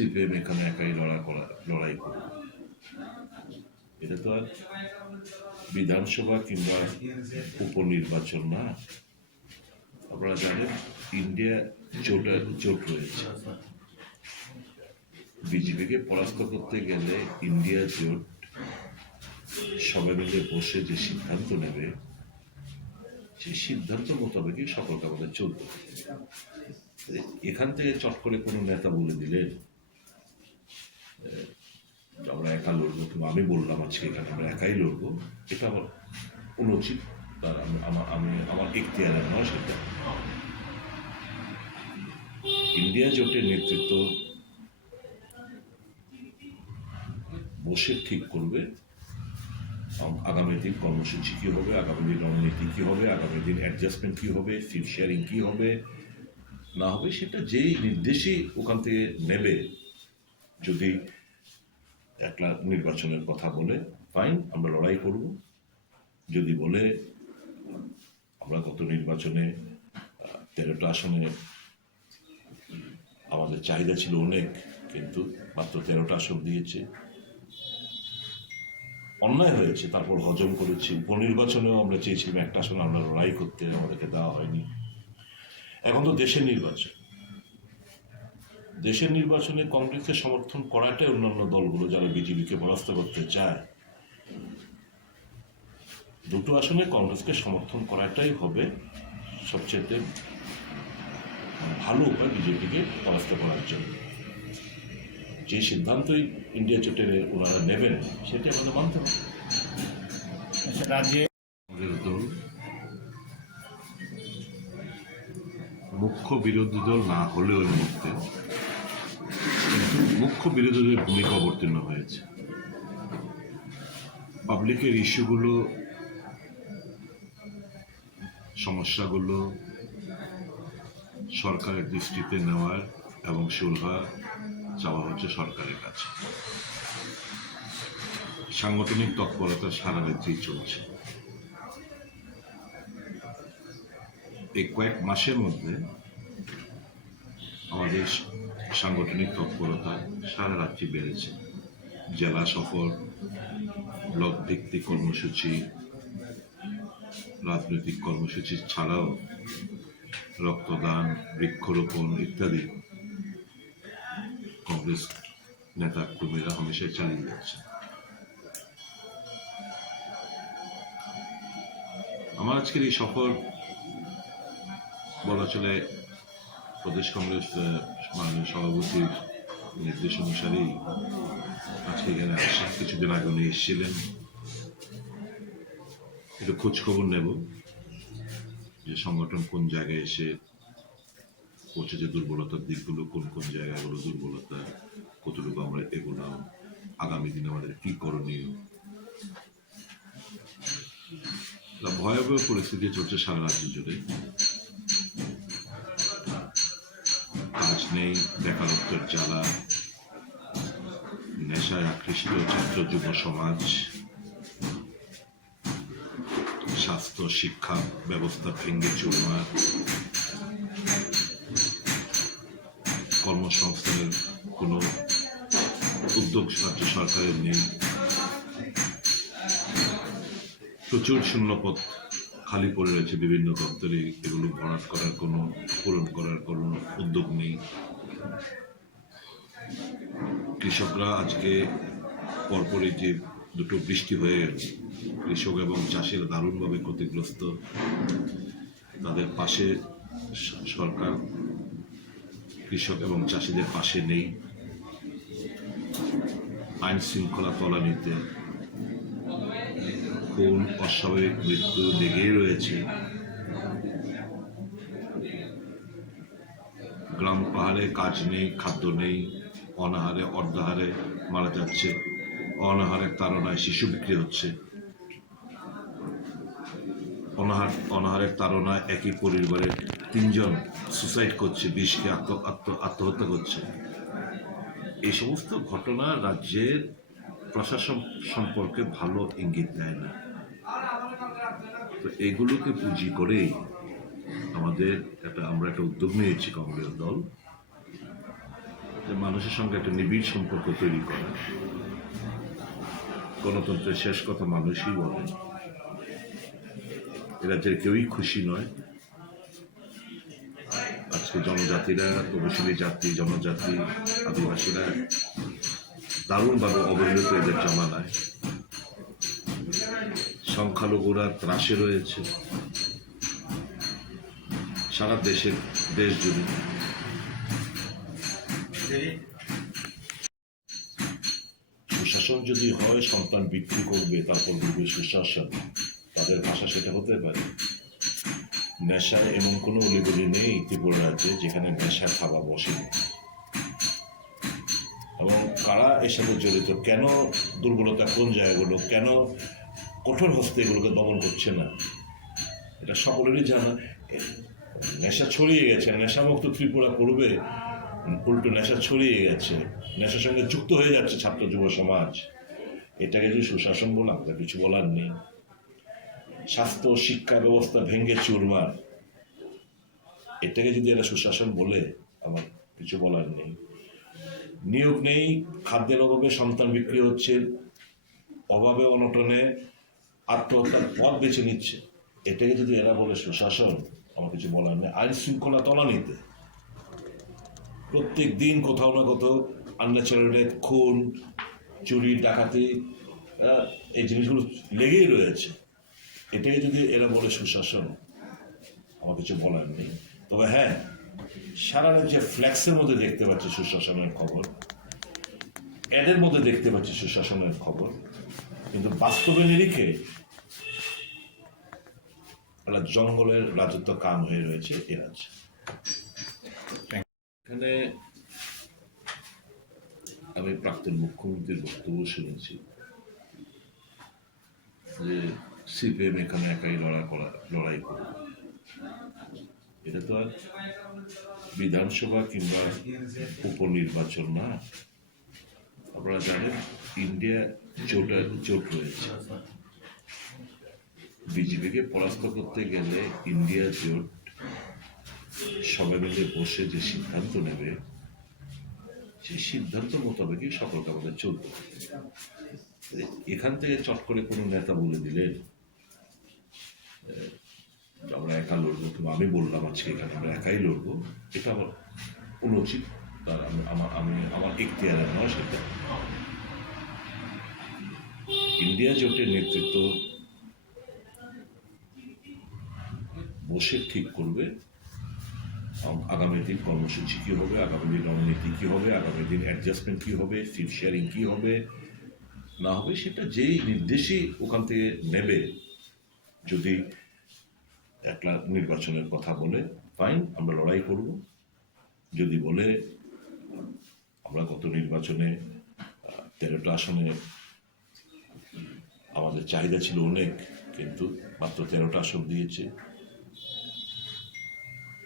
CPM এখানে একাই লড়াই করবে। এটা তো আর বিধানসভা কিংবা উপনির্বাচন না। আপনারা জানেন ইন্ডিয়া জোট রয়েছে। বিজেপিকে পরাস্ত করতে গেলে ইন্ডিয়া জোট সবাই মিলে বসে যে সিদ্ধান্ত নেবে, সেই সিদ্ধান্ত মোতাবেকই সকলকে আমাদের চলতে হবে। এখান থেকে চট করে কোনো নেতা বলে দিলে আমরা একা লড়বো, কিন্তু আমি বললাম আজকে এখানে আমরা একাই লড়বো, এটা আমার অনুচিত। তার আমার এখতিয়ারে নয় সেটা। ইন্ডিয়া জোটের নেতৃত্ব বসে ঠিক করবে আগামী দিন কর্মসূচি কী হবে, আগামী দিন রণনীতি কী হবে, আগামী দিন অ্যাডজাস্টমেন্ট কী হবে, সিট শেয়ারিং কী হবে না হবে, সেটা যেই নির্দেশই ওখান থেকে নেবে। যদি একটা নির্বাচনের কথা বলে ফাইন, আমরা লড়াই করব। যদি বলে আমরা গত নির্বাচনে 13টা আসনে আমাদের চাহিদা ছিল অনেক, কিন্তু মাত্র 13টা আসন দিয়েছে, অন্যায় হয়েছে, তারপর হজম করেছি। উপনির্বাচনেও আমরা চেয়েছিলাম একটা আসনে আমরা লড়াই করতে, আমাদেরকে দেওয়া হয়নি। এখন তো দেশের নির্বাচন, দেশের নির্বাচনে কংগ্রেসকে সমর্থন করাটাই অন্যান্য দলগুলো যারা বিজেপিকে পরাস্ত করতে চায়, দুটো আসনে কংগ্রেসকে সমর্থন করাটাই হবে সবচেয়ে ভালো উপায় বিজেপিকে পরাস্ত করার জন্য। যে সিদ্ধান্তই ইন্ডিয়া জোটের ওনারা নেবেন সেটি আমাদের মানতে হবে। রাজ্যে কংগ্রেস দল মুখ্য বিরোধী দল না হলেও এর মধ্যে কিন্তু মুখ্য বিরোধী দলের ভূমিকা অবতীর্ণ হয়েছে। পাবলিকের ইস্যুগুলো, সমস্যাগুলো সরকারের দৃষ্টিতে নেওয়ার এবং সুলহা চাওয়া হচ্ছে সরকারের কাছে। সাংগঠনিক তৎপরতা সারা রাজ্যেই চলছে। এই কয়েক মাসের মধ্যে আমাদের সাংগঠনিক তৎপরতা সারা রাজ্যে বেড়েছে। জেলা সফর, ব্লক ভিত্তিক কর্মসূচি, রাজনৈতিক কর্মসূচি ছাড়াও রক্তদান, বৃক্ষরোপণ ইত্যাদি কংগ্রেস নেতা কর্মীরা হামেশাই চালিয়ে যাচ্ছে। আমার আজকের এই সফর বলা চলে প্রদেশ কংগ্রেস মাননীয় সভাপতির নির্দেশ অনুসারেই আজকে এখানে আসা। কিছুদিন আগে উনি এসেছিলেন, একটু খোঁজ খবর নেব যে সংগঠন কোন জায়গায় এসে পৌঁছেছে, দুর্বলতার দিকগুলো কোন কোন জায়গাগুলো দুর্বলতা, কতটুকু আমরা এগোলাম, আগামী দিনে আমাদের কি করণীয়। ভয়াবহ পরিস্থিতি চলছে সারা রাজ্য জুড়ে। কাজ নেই, বেকারত্বের জ্বালা, নেশায় আকৃষ্ট ছাত্র যুব সমাজ, স্বাস্থ্য শিক্ষা ব্যবস্থা ভেঙে চুরমার, কর্মসংস্থানের কোনো উদ্যোগ রাজ্য সরকারের নেই, প্রচুর শূন্যপদ খালি পড়ে রয়েছে বিভিন্ন দপ্তরে, এগুলো ভরাট করার কোনো, পূরণ করার কোনো উদ্যোগ নেই। কৃষকরা আজকে পরপরই যে দুটো বৃষ্টি হয়ে গেল, কৃষক এবং চাষিরা দারুণভাবে ক্ষতিগ্রস্ত। তাদের পাশে সরকার কৃষক এবং চাষিদের পাশে নেই। আইন শৃঙ্খলা তলানিতে, খুন, অস্বাভাবিক মৃত্যু লেগেই রয়েছে। গ্রাম পাহাড়ে কাজ নেই, খাদ্য নেই, অনাহারে অর্ধাহারে মারা যাচ্ছে, অনাহারের তাড়নায় শিশু বিক্রি হচ্ছে, অনাহারের তাড়নায় একই পরিবারের 3 জন সুসাইড করছে, 20 কে আত্মহত্যা করছে। এই সমস্ত ঘটনা রাজ্যের প্রশাসন সম্পর্কে ভালো ইঙ্গিত দেয় না। তো এগুলোকে পুঁজি করেই আমরা একটা উদ্যোগ নিয়েছি কংগ্রেস দল, যে মানুষের সঙ্গে একটা নিবিড় সম্পর্ক তৈরি করা। গণতন্ত্রের শেষ কথা মানুষই বলে। এ রাজ্যের কেউই খুশি নয়। আজকে জনজাতিরা, তপশিলি জাতি, জনজাতি, আদিবাসীরা দারুণভাবে অবহেলিত এদের জমানায়। সংখ্যালঘুরা ত্রাসে রয়েছে সারা দেশ জুড়ে। সুশাসন যদি হয়, সন্তান বিক্রি করবে, তারপর বলবে সুশাসন, তাদের ভাষা সেটা হতে পারে। নেশায় এমন কোনো অলিগলি নেই ত্রিপুরা রাজ্যে যেখানে নেশা খাওয়া বসেনি। এবং কারা এর সাথে জড়িত, কেন দুর্বলতা কোন জায়গাগুলো, কেন কঠোর হস্তে এগুলোকে দমন করছে না, এটা সকলেরই জানা। নেশা ছড়িয়ে গেছে, নেশামুক্ত ত্রিপুরা করবে, উল্টো নেশা ছড়িয়ে গেছে, নেশার সঙ্গে যুক্ত হয়ে যাচ্ছে ছাত্র যুব সমাজ। এটাকে যদি সুশাসন বলে আমাদের কিছু বলার নেই। স্বাস্থ্য শিক্ষা ব্যবস্থা ভেঙে চুরমার, এটাকে যদি এরা সুশাসন বলে আমার কিছু বলার নেই। নিয়োগ নেই, খাদ্যের অভাবে সন্তান বিক্রি হচ্ছে, অভাবে অনটনে আত্মহত্যার পথ বেছে নিচ্ছে, এটাকে যদি এরা বলে সুশাসন, আমার কিছু বলার নেই। আইন শৃঙ্খলা তলানিতে প্রত্যেক দিন কোথাও না কোথাও আনন্যাচারাল খুন, চুরি, ডাকাতি, এই জিনিসগুলো লেগেই রয়েছে। এটাকে যদি এরা বলে সুশাসন, আমার কিছু বলার নেই। তবে হ্যাঁ, সারা রাজ্যে ফ্ল্যাক্সের মধ্যে দেখতে পাচ্ছি সুশাসনের খবর, এদের মধ্যে দেখতে পাচ্ছি সুশাসনের খবর, কিন্তু বাস্তবে নিরিখে একটা জঙ্গলের রাজত্ব কাম হয়ে রয়েছে এ রাজ্যে। এখানে আমি প্রাক্তন মুখ্যমন্ত্রীর বক্তব্য শুনেছি যে সিপিএম এখানে একাই লড়াই করবে। এটা তো আর বিধানসভা কিংবা উপনির্বাচন না। আপনারা জানেন ইন্ডিয়া জোট রয়েছে। বিজেপিকে পরাস্ত করতে গেলে ইন্ডিয়া জোট সবাই মিলে বসে যে সিদ্ধান্ত নেবে, সেই সিদ্ধান্ত মোতাবেকই সকলকে আমাদের চলতে হবে। এখান থেকে চট করে কোনো নেতা বলে দিলেন আমরা একা লড়বো, কিংবা আমি বললাম আজকে এখানে আমরা একাই লড়বো, এটা আমার অনুচিত। তার আমার এখতিয়ারে নয় সেটা। ইন্ডিয়া জোটের নেতৃত্ব বসে ঠিক করবে আগামী দিন কর্মসূচি কি হবে, আগামী দিন রণনীতি কি হবে, আগামী দিন অ্যাডজাস্টমেন্ট কি হবে, সিট শেয়ারিং কি হবে না হবে, সেটা যেই নির্দেশই ওখান থেকে নেবে। যদি একটা নির্বাচনের কথা বলে ফাইন, আমরা লড়াই করব। যদি বলে আমরা গত নির্বাচনে 13টা আসনে আমাদের চাহিদা ছিল অনেক, কিন্তু মাত্র 13টা আসন দিয়েছে,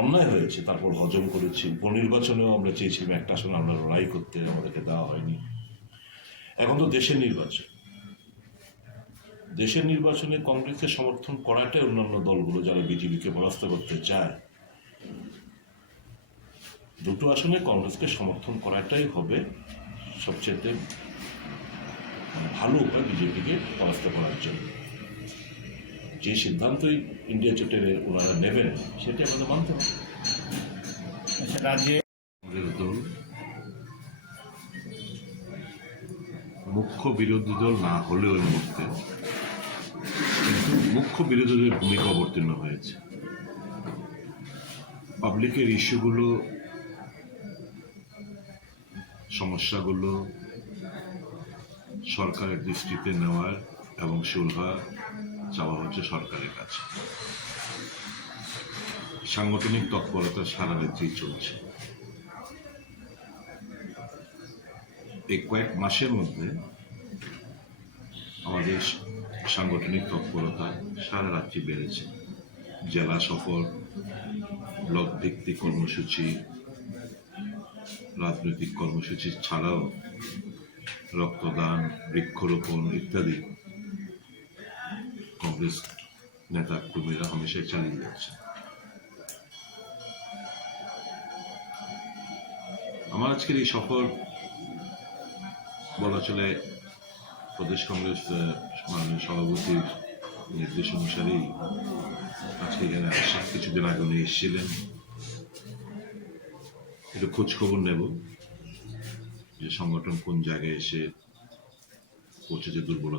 অন্যায় হয়েছে, তারপর হজম করেছি। উপনির্বাচনেও আমরা চেয়েছিলাম একটা আসনে আমরা লড়াই করতে, আমাদেরকে দেওয়া হয়নি। এখন তো দেশের নির্বাচন, দেশের নির্বাচনে কংগ্রেসের সমর্থন করাটাই অন্যান্য দলগুলো যারা বিজেপিকে পরাস্ত করতে চায়, দুটো আসনে কংগ্রেসকে সমর্থন করাটাই হবে সবচেয়ে ভালো উপায় বিজেপিকে পরাস্ত করার জন্য। যে সিদ্ধান্তই ইন্ডিয়া জোটের ওনারা নেবেন সেটা আমাদের মানতে হবে। দল মুখ্য বিরোধী দল না হলেও এই মুহূর্তে, কিন্তু মুখ্য বিরোধী দলের ভূমিকা অবতীর্ণ হয়েছে। পাবলিকের ইস্যুগুলো, সমস্যাগুলো সরকারের দৃষ্টিতে নেওয়ার এবং সুলভা চাওয়া হচ্ছে সরকারের কাছে। সাংগঠনিক তৎপরতা সারা রাজ্যেই চলছে। এই কয়েক মাসের মধ্যে আমাদের সাংগঠনিক তৎপরতা সারা রাজ্যে বেড়েছে। জেলা সফর, ব্লক ভিত্তিক কর্মসূচি, রাজনৈতিক কর্মসূচি ছাড়াও রক্তদান, বৃক্ষরোপণ ইত্যাদি কংগ্রেস নেতা কর্মীরা হামেশাই চালিয়ে যাচ্ছে। আমার আজকের এই সফর বলা চলে প্রদেশ কংগ্রেস মাননীয় সভাপতির নির্দেশ অনুসারেই আজকে এখানে আসা। কিছুদিন আগে উনি এসেছিলেন, একটু খোঁজ খবর নেব যে সংগঠন কোন জায়গায় এসে পৌঁছেছে, দুর্বলতা